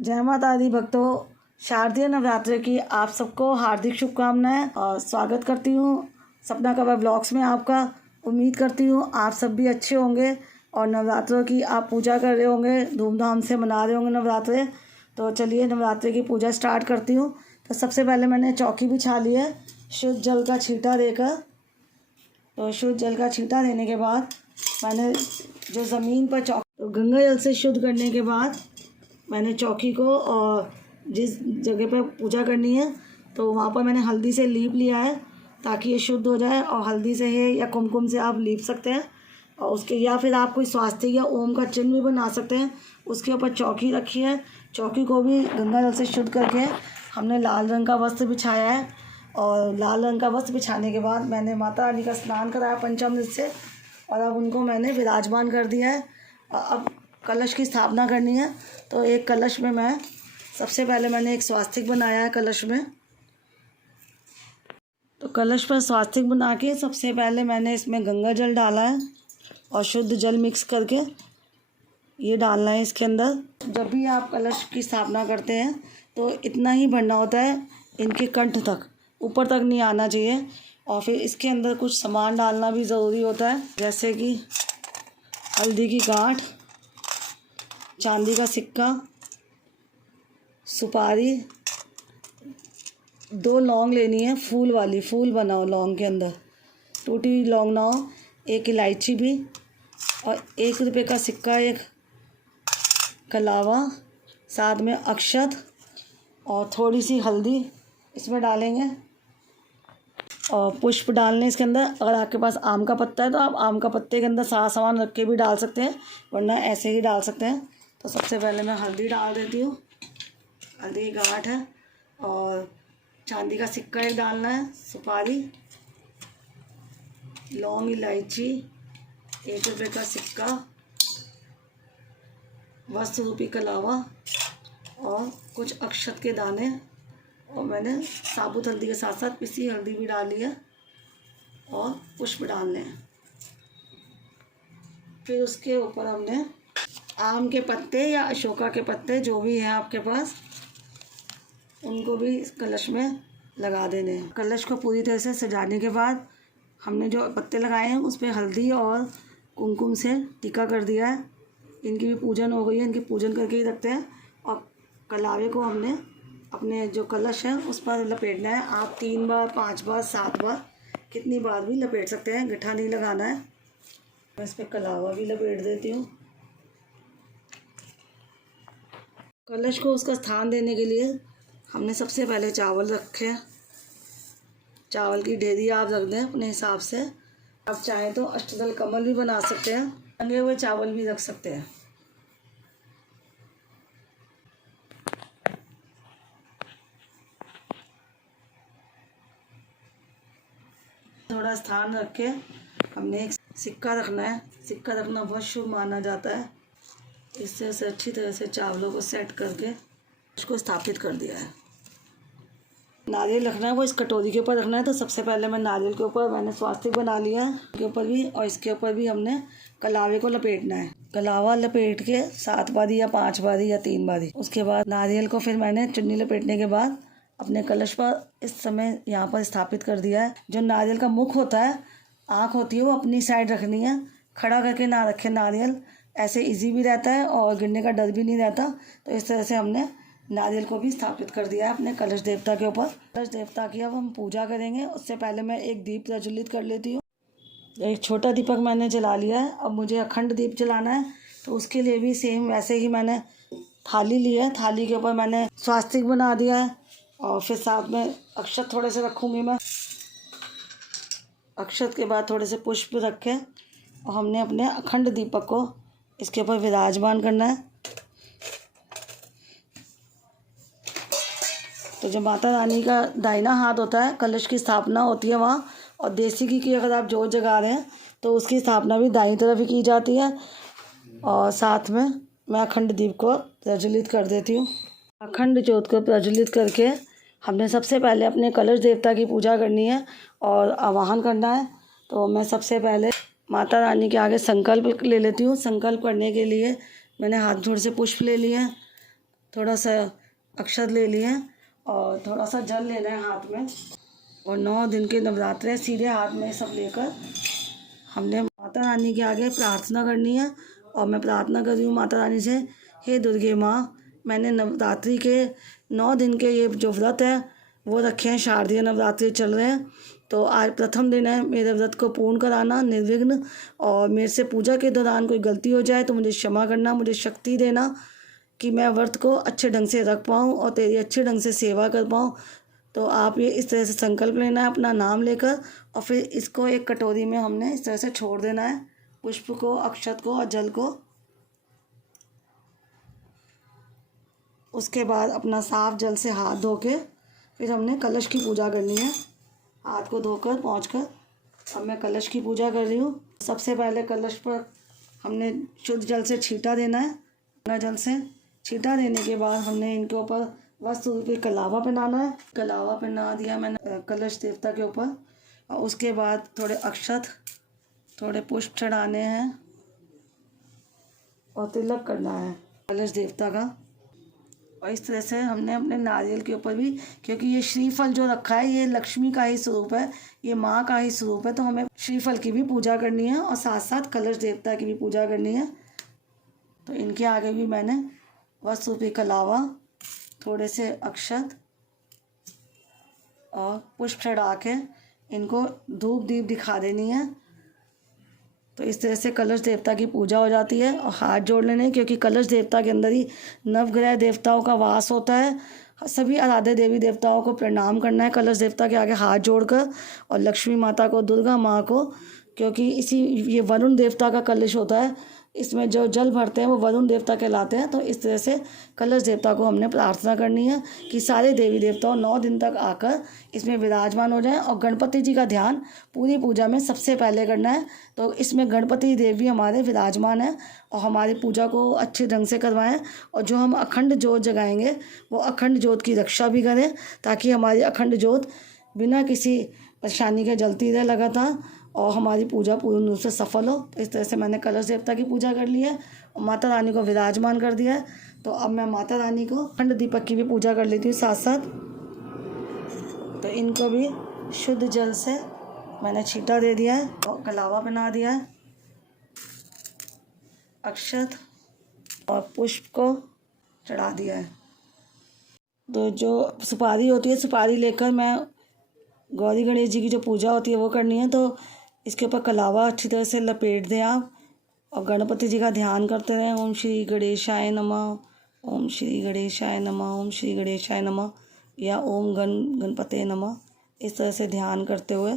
जय माता दी भक्तों, शारदीय नवरात्र की आप सबको हार्दिक शुभकामनाएं और स्वागत करती हूँ सपना कवर ब्लॉग्स में। आपका उम्मीद करती हूँ आप सब भी अच्छे होंगे और नवरात्रों की आप पूजा कर रहे होंगे, धूमधाम से मना रहे होंगे नवरात्रे। तो चलिए नवरात्रि की पूजा स्टार्ट करती हूँ। तो सबसे पहले मैंने चौकी बिछा ली है शुद्ध जल का छींटा देकर। तो शुद्ध जल का छींटा देने के बाद मैंने जो ज़मीन पर गंगा जल से शुद्ध करने के बाद मैंने चौकी को और जिस जगह पर पूजा करनी है तो वहाँ पर मैंने हल्दी से लीप लिया है ताकि ये शुद्ध हो जाए। और हल्दी से है या कुमकुम से आप लीप सकते हैं और उसके या फिर आप कोई स्वास्तिक या ओम का चिन्ह भी बना सकते हैं। उसके ऊपर चौकी रखी है, चौकी को भी गंगा जल से शुद्ध करके हमने लाल रंग का वस्त्र बिछाया है। और लाल रंग का वस्त्र बिछाने के बाद मैंने माता रानी का स्नान कराया पंचामृत से और अब उनको मैंने विराजमान कर दिया है। अब कलश की स्थापना करनी है। तो एक कलश में मैं सबसे पहले मैंने एक स्वास्तिक बनाया है कलश में। तो कलश पर स्वास्तिक बना के सबसे पहले मैंने इसमें गंगा जल डाला है और शुद्ध जल मिक्स करके ये डालना है इसके अंदर। जब भी आप कलश की स्थापना करते हैं तो इतना ही भरना होता है, इनके कंठ तक, ऊपर तक नहीं आना चाहिए। और फिर इसके अंदर कुछ सामान डालना भी ज़रूरी होता है, जैसे कि हल्दी की गांठ, चांदी का सिक्का, सुपारी, 2 लौंग लेनी है फूल वाली, फूल बनाओ लौंग के अंदर, टूटी हुई लौंग ना हो, 1 इलायची भी और 1 रुपये का सिक्का, 1 कलावा, साथ में अक्षत और थोड़ी सी हल्दी इसमें डालेंगे और पुष्प डालने इसके अंदर। अगर आपके पास आम का पत्ता है तो आप आम का पत्ते के अंदर सारा सामान रख के भी डाल सकते हैं, वरना ऐसे ही डाल सकते हैं। तो सबसे पहले मैं हल्दी डाल देती हूँ, हल्दी की गांठ है और चांदी का सिक्का एक डालना है, सुपारी, लौंग, इलायची, 1 रुपये का सिक्का, वस्त्र रूपी कलावा और कुछ अक्षत के दाने। और मैंने साबुत हल्दी के साथ साथ पिसी हल्दी भी डाली है और पुष्प डालने हैं। फिर उसके ऊपर हमने आम के पत्ते या अशोका के पत्ते जो भी हैं आपके पास, उनको भी इस कलश में लगा देने हैं। कलश को पूरी तरह से सजाने के बाद हमने जो पत्ते लगाए हैं उस पर हल्दी और कुमकुम से टीका कर दिया है। इनकी भी पूजन हो गई है, इनकी पूजन करके ही रखते हैं। और कलावे को हमने अपने जो कलश है उस पर लपेटना है। आप 3 बार, 5 बार, 7 बार, कितनी बार भी लपेट सकते हैं, गट्ठा नहीं लगाना है। मैं इस पर कलावा भी लपेट देती हूँ। कलश को उसका स्थान देने के लिए हमने सबसे पहले चावल रखे। चावल की ढेरी आप रख दें अपने हिसाब से। आप चाहें तो अष्टदल कमल भी बना सकते हैं, रंगे हुए चावल भी रख सकते हैं। थोड़ा स्थान रख के हमने एक सिक्का रखना है। सिक्का रखना बहुत शुभ माना जाता है। इससे से अच्छी तरह से चावलों को सेट करके उसको स्थापित कर दिया है। नारियल रखना है, वो इस कटोरी के ऊपर रखना है। तो सबसे पहले मैं नारियल के ऊपर मैंने स्वास्तिक बना लिया है, के ऊपर भी और इसके ऊपर भी हमने कलावे को लपेटना है। कलावा लपेट के 7 बारी या 5 बारी या 3 बारी, उसके बाद नारियल को फिर मैंने चुन्नी लपेटने के बाद अपने कलश पर इस समय यहाँ पर स्थापित कर दिया है। जो नारियल का मुख होता है, आँख होती है, वो अपनी साइड रखनी है, खड़ा करके ना रखें नारियल, ऐसे इजी भी रहता है और गिरने का डर भी नहीं रहता। तो इस तरह से हमने नारियल को भी स्थापित कर दिया है अपने कलश देवता के ऊपर। कलश देवता की अब हम पूजा करेंगे। उससे पहले मैं एक दीप प्रज्वलित कर लेती हूँ। एक छोटा दीपक मैंने जला लिया है। अब मुझे अखंड दीप जलाना है, तो उसके लिए भी सेम वैसे ही मैंने थाली ली है। थाली के ऊपर मैंने स्वास्तिक बना दिया है और फिर साथ में अक्षत थोड़े से रखूँगी मैं। अक्षत के बाद थोड़े से पुष्प रखे और हमने अपने अखंड दीपक को इसके ऊपर विराजमान करना है। तो जो माता रानी का दाहिना हाथ होता है, कलश की स्थापना होती है वहाँ, और देसी घी की अगर आप जोत जगा रहे हैं तो उसकी स्थापना भी दाईं तरफ ही की जाती है। और साथ में मैं अखंड दीप को प्रज्वलित कर देती हूँ। अखंड ज्योत को प्रज्वलित करके हमने सबसे पहले अपने कलश देवता की पूजा करनी है और आवाहन करना है। तो मैं सबसे पहले माता रानी के आगे संकल्प ले लेती हूँ। संकल्प करने के लिए मैंने हाथ जोड़ से पुष्प ले लिए हैं थोड़ा सा अक्षत ले लिए और थोड़ा सा जल लेना है हाथ में। और 9 दिन के नवरात्रे सीधे हाथ में सब लेकर हमने माता रानी के आगे प्रार्थना करनी है। और मैं प्रार्थना कर रही हूँ माता रानी से, हे दुर्गे माँ, मैंने नवरात्रि के 9 दिन के ये जो व्रत है वो रखे हैं, शारदीय नवरात्रि चल रहे हैं, तो आज प्रथम दिन है मेरे व्रत को पूर्ण कराना निर्विघ्न। और मेरे से पूजा के दौरान कोई गलती हो जाए तो मुझे क्षमा करना, मुझे शक्ति देना कि मैं व्रत को अच्छे ढंग से रख पाऊँ और तेरी अच्छे ढंग से सेवा कर पाऊँ। तो आप ये इस तरह से संकल्प लेना है अपना नाम लेकर, और फिर इसको एक कटोरी में हमने इस तरह से छोड़ देना है, पुष्प को, अक्षत को और जल को। उसके बाद अपना साफ जल से हाथ धो के फिर हमने कलश की पूजा करनी है, हाथ को धोकर पहुँचकर। अब मैं कलश की पूजा कर रही हूँ। सबसे पहले कलश पर हमने शुद्ध जल से छींटा देना है। गंगा जल से छींटा देने के बाद हमने इनके ऊपर वस्त्र रूपी कलावा पहनाना है। कलावा पहना दिया मैंने कलश देवता के ऊपर। और उसके बाद थोड़े अक्षत, थोड़े पुष्प चढ़ाने हैं और तिलक करना है कलश देवता का। और इस तरह से हमने अपने नारियल के ऊपर भी, क्योंकि ये श्रीफल जो रखा है ये लक्ष्मी का ही स्वरूप है, ये माँ का ही स्वरूप है, तो हमें श्रीफल की भी पूजा करनी है और साथ साथ कलश देवता की भी पूजा करनी है। तो इनके आगे भी मैंने वस्त्र रूपी कलावा, थोड़े से अक्षत और पुष्प चढ़ा के इनको धूप दीप दिखा देनी है। तो इस तरह से कलश देवता की पूजा हो जाती है। और हाथ जोड़ लेने, क्योंकि कलश देवता के अंदर ही नवग्रह देवताओं का वास होता है। सभी आराध्य देवी देवताओं को प्रणाम करना है कलश देवता के आगे हाथ जोड़कर, और लक्ष्मी माता को, दुर्गा माँ को, क्योंकि ये वरुण देवता का कलश होता है, इसमें जो जल भरते हैं वो वरुण देवता कहलाते हैं। तो इस तरह से कलश देवता को हमने प्रार्थना करनी है कि सारे देवी देवताओं 9 दिन तक आकर इसमें विराजमान हो जाएं। और गणपति जी का ध्यान पूरी पूजा में सबसे पहले करना है। तो इसमें गणपति देवी हमारे विराजमान हैं और हमारी पूजा को अच्छे ढंग से करवाएं। और जो हम अखंड ज्योत जगाएंगे वो अखंड ज्योत की रक्षा भी करें, ताकि हमारी अखंड ज्योत बिना किसी परेशानी के जलती रहे लगातार और हमारी पूजा पूर्ण रूप से सफल हो। तो इस तरह से मैंने कलश देवता की पूजा कर ली है और माता रानी को विराजमान कर दिया है। तो अब मैं माता रानी को अखंड दीपक की भी पूजा कर लेती हूँ साथ साथ। तो इनको भी शुद्ध जल से मैंने छींटा दे दिया है और कलावा बना दिया है, अक्षत और पुष्प को चढ़ा दिया है। तो जो सुपारी होती है, सुपारी लेकर मैं गौरी गणेश जी की जो पूजा होती है वो करनी है। तो इसके ऊपर कलावा अच्छी तरह से लपेट दें आप और गणपति जी का ध्यान करते रहें। ओम श्री गणेशाय नमः, ओम श्री गणेशाय नमः, ओम श्री गणेशाय नमः, या ओम गणपते नमः। इस तरह से ध्यान करते हुए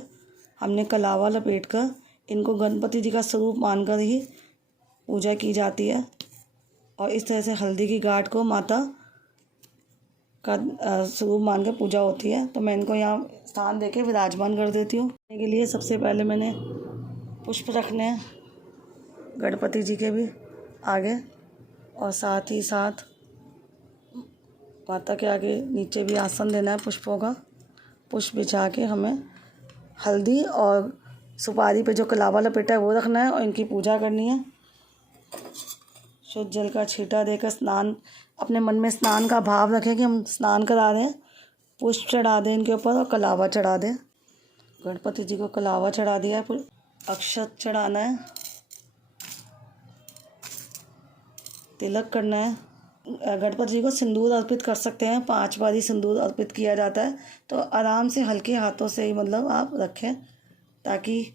हमने कलावा लपेट कर इनको गणपति जी का स्वरूप मानकर ही पूजा की जाती है। और इस तरह से हल्दी की गांठ को माता का स्वरूप मान के पूजा होती है। तो मैं इनको यहाँ स्थान देके विराजमान कर देती हूँ। के लिए सबसे पहले मैंने पुष्प रखने हैं गणपति जी के भी आगे, और साथ ही साथ माता के आगे नीचे भी आसन देना है पुष्पों का। पुष्प बिछा के हमें हल्दी और सुपारी पे जो कलावा लपेटा है वो रखना है और इनकी पूजा करनी है। शुद्ध जल का छींटा देकर स्नान, अपने मन में स्नान का भाव रखें कि हम स्नान करा दें, पुष्प चढ़ा दें इनके ऊपर और कलावा चढ़ा दें। गणपति जी को कलावा चढ़ा दिया है, फिर अक्षत चढ़ाना है, तिलक करना है। गणपति जी को सिंदूर अर्पित कर सकते हैं, 5 बार ही सिंदूर अर्पित किया जाता है। तो आराम से हल्के हाथों से ही मतलब आप रखें, ताकि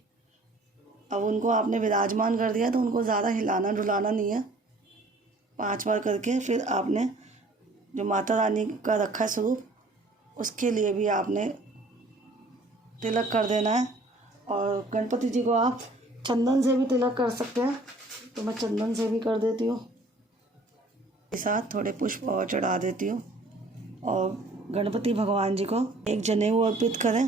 अब उनको आपने विराजमान कर दिया तो उनको ज़्यादा हिलाना डुलाना नहीं है। 5 बार करके फिर आपने जो माता रानी का रखा है स्वरूप, उसके लिए भी आपने तिलक कर देना है। और गणपति जी को आप चंदन से भी तिलक कर सकते हैं, तो मैं चंदन से भी कर देती हूँ। साथ थोड़े पुष्प और चढ़ा देती हूँ। और गणपति भगवान जी को एक जनेऊ अर्पित करें।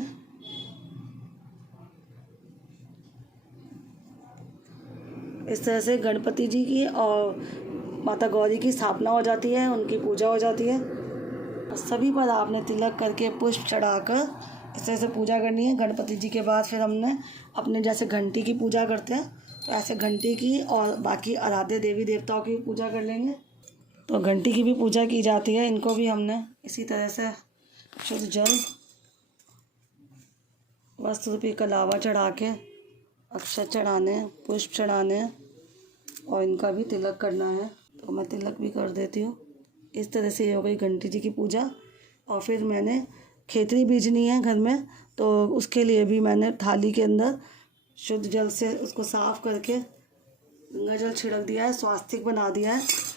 इस तरह से गणपति जी की और माता गौरी की स्थापना हो जाती है, उनकी पूजा हो जाती है। सभी पर आपने तिलक करके पुष्प चढ़ाकर इस तरह से पूजा करनी है। गणपति जी के बाद फिर हमने अपने जैसे घंटी की पूजा करते हैं तो ऐसे घंटी की और बाकी आराध्य देवी देवताओं की पूजा कर लेंगे। तो घंटी की भी पूजा की जाती है। इनको भी हमने इसी तरह से शुद्ध जल, वस्त्र रूपी कलावा चढ़ा के अक्षत चढ़ाने हैं, पुष्प चढ़ाने हैं और इनका भी तिलक करना है। तो मैं तिलक भी कर देती हूँ। इस तरह से ये हो गई घंटी जी की पूजा। और फिर मैंने खेतरी बीजनी है घर में, तो उसके लिए भी मैंने थाली के अंदर शुद्ध जल से उसको साफ़ करके गंगा जल छिड़क दिया है, स्वास्तिक बना दिया है।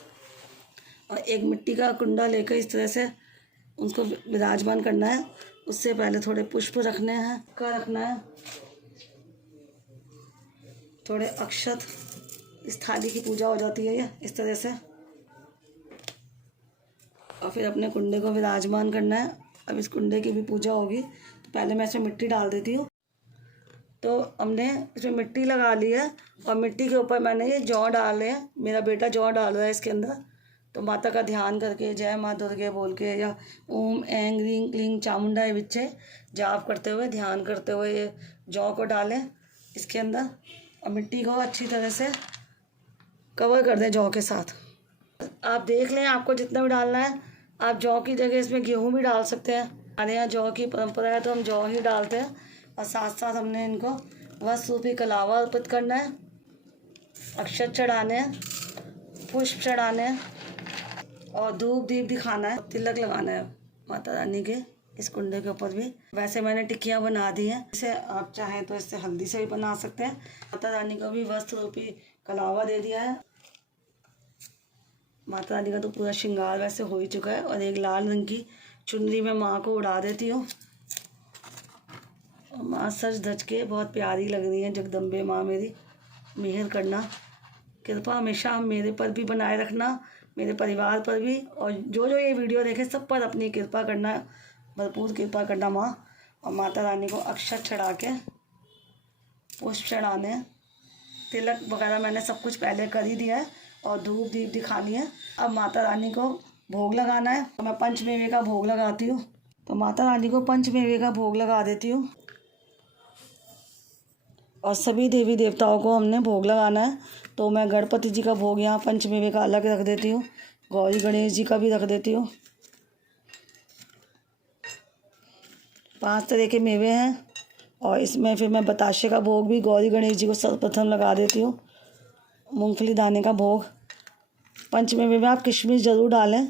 और एक मिट्टी का कुंडा लेकर इस तरह से उसको विराजमान करना है। उससे पहले थोड़े पुष्प रखने हैं, का रखना है, थोड़े अक्षत। इस थाली की पूजा हो जाती है ये इस तरह से। और फिर अपने कुंडे को विराजमान करना है। अब इस कुंडे की भी पूजा होगी, तो पहले मैं इसमें मिट्टी डाल देती हूँ। तो हमने इसमें मिट्टी लगा ली है और मिट्टी के ऊपर मैंने ये जौ डाले हैं। मेरा बेटा जौ डाल रहा है इसके अंदर। तो माता का ध्यान करके जय माँ दुर्गे बोल के या ओम ऐं ह्रीं क्लीं चामुंडाय विच्चे जाप करते हुए, ध्यान करते हुए ये जौ को डालें इसके अंदर और मिट्टी को अच्छी तरह से कवर कर दें जौ के साथ। आप देख लें आपको जितना भी डालना है। आप जौ की जगह इसमें गेहूँ भी डाल सकते हैं। हमारे यहाँ जौ की परंपरा है तो हम जौ ही डालते हैं। और साथ साथ हमने इनको वस्त्र रूपी कलावा अर्पित करना है, अक्षत चढ़ाने हैं, पुष्प चढ़ाने हैं और धूप दीप दिखाना है, तिलक लगाना है माता रानी के इस कुंडे के ऊपर भी। वैसे मैंने टिक्कियाँ बना दी हैं। इसे आप चाहें तो इससे हल्दी से भी बना सकते हैं। माता रानी को भी वस्त्र रूपी कलावा दे दिया है। माता रानी का तो पूरा श्रृंगार वैसे हो ही चुका है। और एक लाल रंग की चुनरी में माँ को उड़ा देती हूँ। माँ सज धज के बहुत प्यारी लग रही है। जगदम्बे माँ मेरी, मेहर करना, कृपा हमेशा मेरे पर भी बनाए रखना, मेरे परिवार पर भी, और जो जो ये वीडियो देखे सब पर अपनी कृपा करना, भरपूर कृपा करना माँ। और माता रानी को अक्षत चढ़ा के पुष्प चढ़ाने, तिलक वगैरह मैंने सब कुछ पहले कर ही दिया है और धूप दीप दिखानी है। अब माता रानी को भोग लगाना है। तो मैं पंचमेवे का भोग लगाती हूँ। तो माता रानी को पंचमेवे का भोग लगा देती हूँ। और सभी देवी देवताओं को हमने भोग लगाना है। तो मैं गणपति जी का भोग यहाँ पंचमेवे का अलग रख देती हूँ, गौरी गणेश जी का भी रख देती हूँ। 5 तरह के मेवे हैं और इसमें फिर मैं बताशे का भोग भी गौरी गणेश जी को सर्वप्रथम लगा देती हूँ। मूंगफली दाने का भोग। पंचमेवे में आप किशमिश ज़रूर डालें।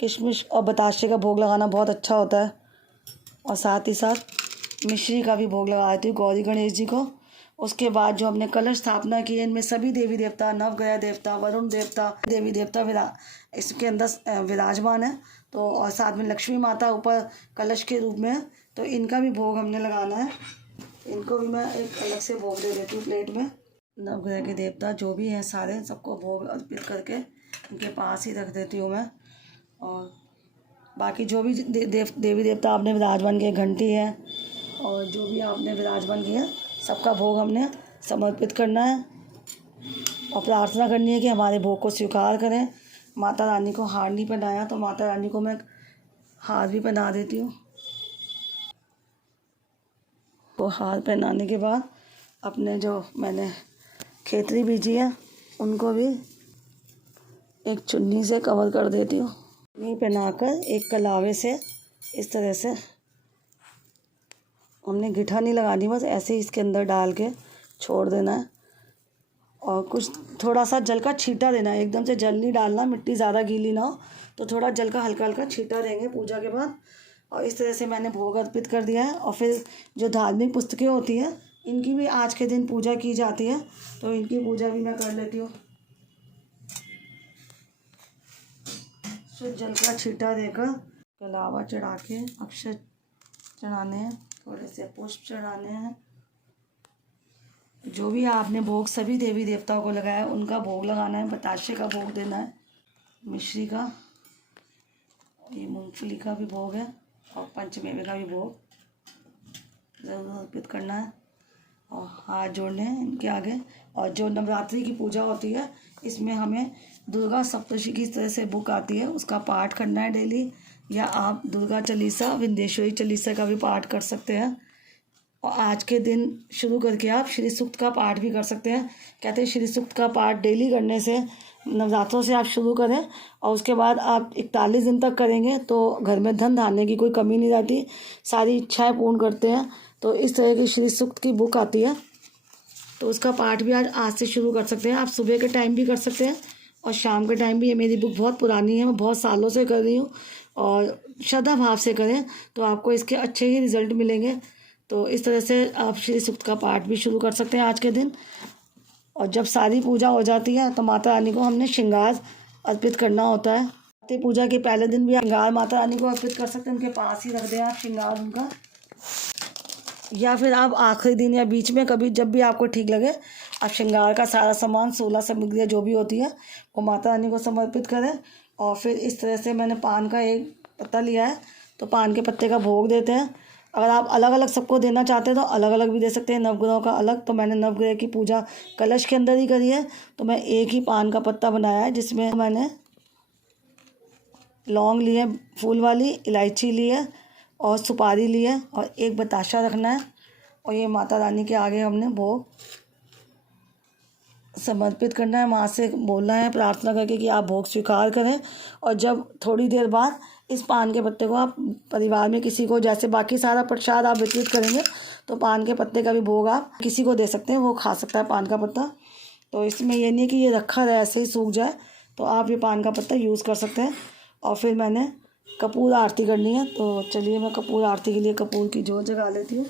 किशमिश और बताशे का भोग लगाना बहुत अच्छा होता है। और साथ ही साथ मिश्री का भी भोग लगा देती हूँ गौरी गणेश जी को। उसके बाद जो हमने कलश स्थापना की है, इनमें सभी देवी देवता, नवग्रह देवता, वरुण देवता, देवी देवता इसके अंदर विराजमान है। तो और साथ में लक्ष्मी माता ऊपर कलश के रूप में है। तो इनका भी भोग हमने लगाना है। इनको भी मैं एक अलग से भोग दे देती हूँ प्लेट में। नवग्रह के देवता जो भी हैं सारे, सबको भोग अर्पित करके इनके पास ही रख देती हूँ मैं। और बाकी जो भी देवी देवता आपने विराजमान किए, घंटी है और जो भी आपने विराजमान किया, सबका भोग हमने समर्पित करना है और प्रार्थना करनी है कि हमारे भोग को स्वीकार करें। माता रानी को हार नहीं पहनाया तो माता रानी को मैं हार भी पहना देती हूँ। तो हार पहनाने के बाद अपने जो मैंने खेतरी बीजी है उनको भी एक चुन्नी से कवर कर देती हूँ। चुन्नी पहनाकर एक कलावे से इस तरह से, हमने गिठा नहीं लगानी, बस ऐसे ही इसके अंदर डाल के छोड़ देना है। और कुछ थोड़ा सा जल का छींटा देना है, एकदम से जल नहीं डालना, मिट्टी ज़्यादा गीली ना हो, तो थोड़ा जल का हल्का हल्का छींटा देंगे पूजा के बाद। और इस तरह से मैंने भोग अर्पित कर दिया है। और फिर जो धार्मिक पुस्तकें होती हैं इनकी भी आज के दिन पूजा की जाती है, तो इनकी पूजा भी मैं कर लेती हूँ। शुद्ध जल का छींटा देकर कलावा चढ़ा के अक्षत चढ़ाने हैं, थोड़े से पुष्प चढ़ाने हैं। जो भी आपने भोग सभी देवी देवताओं को लगाया उनका भोग लगाना है। बताशे का भोग देना है, मिश्री का, ये मूंगफली का भी भोग है और पंचमेवे का भी भोग ज़रूर अर्पित करना है। और हाथ जोड़ने हैं इनके आगे। और जो नवरात्रि की पूजा होती है इसमें हमें दुर्गा सप्तशती की तरह से बुक आती है, उसका पाठ करना है डेली। या आप दुर्गा चालीसा, विंध्येश्वरी चालीसा का भी पाठ कर सकते हैं। और आज के दिन शुरू करके आप श्री सूक्त का पाठ भी कर सकते हैं। कहते हैं श्री सूक्त का पाठ डेली करने से नवरात्रों से आप शुरू करें और उसके बाद आप 41 दिन तक करेंगे तो घर में धन धान्य की कोई कमी नहीं रहती, सारी इच्छाएं पूर्ण करते हैं। तो इस तरह की श्री सूक्त की बुक आती है, तो उसका पाठ भी आज से शुरू कर सकते हैं। आप सुबह के टाइम भी कर सकते हैं और शाम के टाइम भी। ये मेरी बुक बहुत पुरानी है, मैं बहुत सालों से कर रही हूँ, और श्रद्धा भाव से करें तो आपको इसके अच्छे ही रिजल्ट मिलेंगे। तो इस तरह से आप श्री सूक्त का पाठ भी शुरू कर सकते हैं आज के दिन। और जब सारी पूजा हो जाती है तो माता रानी को हमने श्रृंगार अर्पित करना होता है। पूजा के पहले दिन भी आप श्रृंगार माता रानी को अर्पित कर सकते हैं, उनके पास ही रख दें आप श्रृंगार उनका, या फिर आप आखिरी दिन या बीच में कभी जब भी आपको ठीक लगे आप श्रृंगार का सारा सामान 16 सामग्रियाँ जो भी होती है वो माता रानी को समर्पित करें। और फिर इस तरह से मैंने पान का एक पत्ता लिया है, तो पान के पत्ते का भोग देते हैं। अगर आप अलग अलग सबको देना चाहते हैं तो अलग अलग भी दे सकते हैं, नवग्रहों का अलग। तो मैंने नवग्रह की पूजा कलश के अंदर ही करी है, तो मैं एक ही पान का पत्ता बनाया है जिसमें मैंने लौंग लिए फूल वाली, इलायची ली है और सुपारी ली है, और एक बताशा रखना है। और ये माता रानी के आगे हमने भोग समर्पित करना है, माँ से बोलना है प्रार्थना करके कि आप भोग स्वीकार करें। और जब थोड़ी देर बाद इस पान के पत्ते को आप परिवार में किसी को, जैसे बाकी सारा प्रसाद आप वितरित करेंगे तो पान के पत्ते का भी भोग आप किसी को दे सकते हैं, वो खा सकता है पान का पत्ता। तो इसमें ये नहीं कि ये रखा रहे ऐसे ही सूख जाए, तो आप ये पान का पत्ता यूज़ कर सकते हैं। और फिर मैंने कपूर आरती करनी है, तो चलिए मैं कपूर आरती के लिए कपूर की जोत जगा लेती हूँ।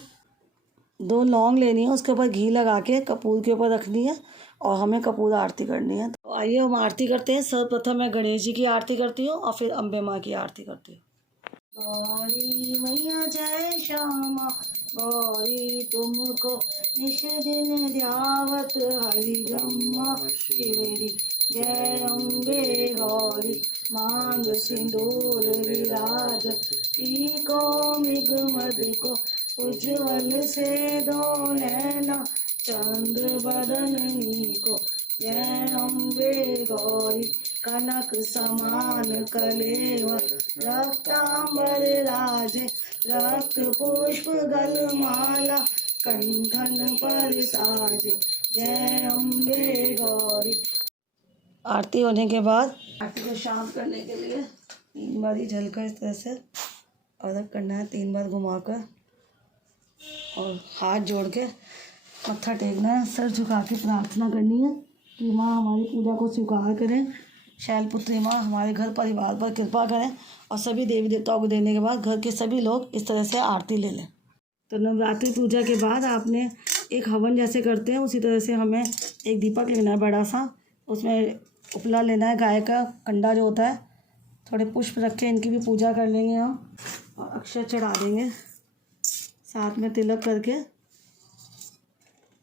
2 लौंग लेनी है, उसके ऊपर घी लगा के कपूर के ऊपर रखनी है और हमें कपूर आरती करनी है। तो आइए हम आरती करते हैं। सर्वप्रथम मैं गणेश जी की आरती करती हूँ और फिर अम्बे माँ की आरती करती हूँ। गौरी मैया जय श्यामा, गौरी तुमको निश दिन ध्यावत, हरि ब्रह्मा शिवरी जय अम्बे गौरी, मांग सिंदूर विराज, टीको मृग मद को उज्ज्वल से दो नैना, चंद्र बदन को जय अम्बे गौरी, कनक समान कलेवा रक्तांबर राजे, रक्त पुष्प गलमाला कंठन पर साजे, जय अम्बे गौरी। आरती होने के बाद आरती को शांत करने के लिए 3 बार ही झलकर इस तरह से अर्घ करना है, 3 बार घुमाकर, और हाथ जोड़ के मत्था टेकना है, सर झुका के प्रार्थना करनी है कि माँ हमारी पूजा को स्वीकार करें, शैलपुत्री माँ हमारे घर परिवार पर कृपा करें। और सभी देवी देवताओं को देने के बाद घर के सभी लोग इस तरह से आरती ले लें। तो नवरात्रि पूजा के बाद आपने एक हवन जैसे करते हैं उसी तरह से हमें एक दीपक लेना है बड़ा सा, उसमें उपला लेना है, गाय का कंडा जो होता है, थोड़े पुष्प रख के इनकी भी पूजा कर लेंगे हम, और अक्षर चढ़ा देंगे साथ में तिलक करके।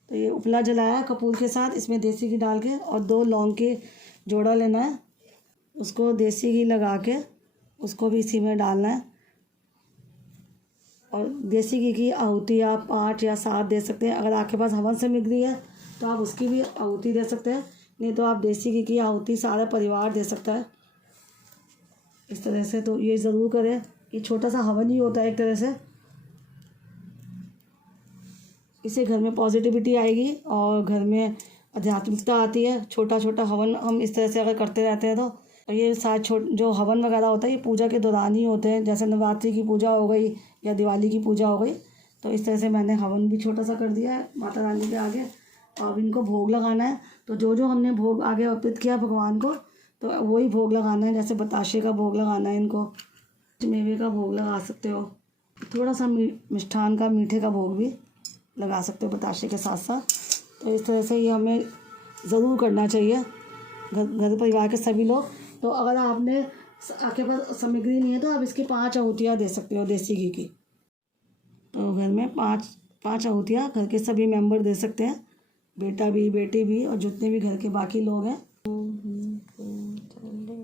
तो ये उपला जलाया कपूर के साथ, इसमें देसी घी डाल के, और 2 लौंग के जोड़ा लेना है, उसको देसी घी लगा के उसको भी इसी में डालना है। और देसी घी की आहुति आप 8 या 7 दे सकते हैं। अगर आपके पास हवन सामग्री है तो आप उसकी भी आहुति दे सकते हैं, नहीं तो आप देसी घी की आहुति सारा परिवार दे सकता है इस तरह से। तो ये ज़रूर करें, ये छोटा सा हवन ही होता है एक तरह से, इससे घर में पॉजिटिविटी आएगी और घर में आध्यात्मिकता आती है। छोटा छोटा हवन हम इस तरह से अगर करते रहते हैं तो, और ये साथ जो हवन वगैरह होता है ये पूजा के दौरान ही होते हैं, जैसे नवरात्रि की पूजा हो गई या दिवाली की पूजा हो गई। तो इस तरह से मैंने हवन भी छोटा सा कर दिया है माता रानी के आगे, और अब इनको भोग लगाना है। तो जो हमने भोग आगे अर्पित किया भगवान को, तो वही भोग लगाना है। जैसे बताशे का भोग लगाना है इनको, मेवे का भोग लगा सकते हो, थोड़ा सा मिष्ठान का मीठे का भोग भी लगा सकते हो बताशे के साथ साथ। तो इस तरह से ये हमें ज़रूर करना चाहिए घर परिवार के सभी लोग। तो अगर आपने आपके पास सामग्री नहीं है तो आप इसकी 5 आहुतियाँ दे सकते हो देसी घी की। तो घर में 5 आहुतियाँ घर के सभी मेंबर दे सकते हैं, बेटा भी बेटी भी और जितने भी घर के बाकी लोग हैं।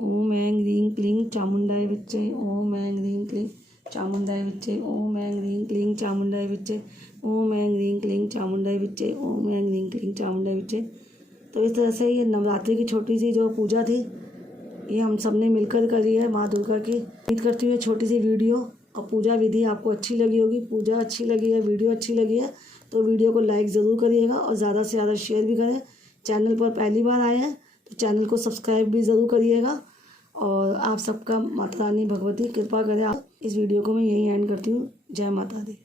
ओम ऐं ह्रीं क्लीं चामुंडाय विच्चे, ओम ऐं ह्रीं क्लीं चामुंडाय विच्चे, ओम ऐं ह्रीं क्लीं चामुंडाय विच्चे, ओम ऐं ह्रीं क्लीं चामुंडाय विच्चे, ओम ऐं ह्रीं क्लीं चामुंडाय विच्चे। तो इस तरह से ये नवरात्रि की छोटी सी जो पूजा थी ये हम सब ने मिलकर करी है माँ दुर्गा की। उम्मीद करती हूँ छोटी सी वीडियो और पूजा विधि आपको अच्छी लगी होगी। पूजा अच्छी लगी है, वीडियो अच्छी लगी है तो वीडियो को लाइक ज़रूर करिएगा और ज़्यादा से ज़्यादा शेयर भी करें। चैनल पर पहली बार आए हैं तो तो चैनल को सब्सक्राइब भी ज़रूर करिएगा। और आप सबका माता रानी भगवती कृपा करे। इस वीडियो को मैं यहीं एंड करती हूँ। जय माता दी।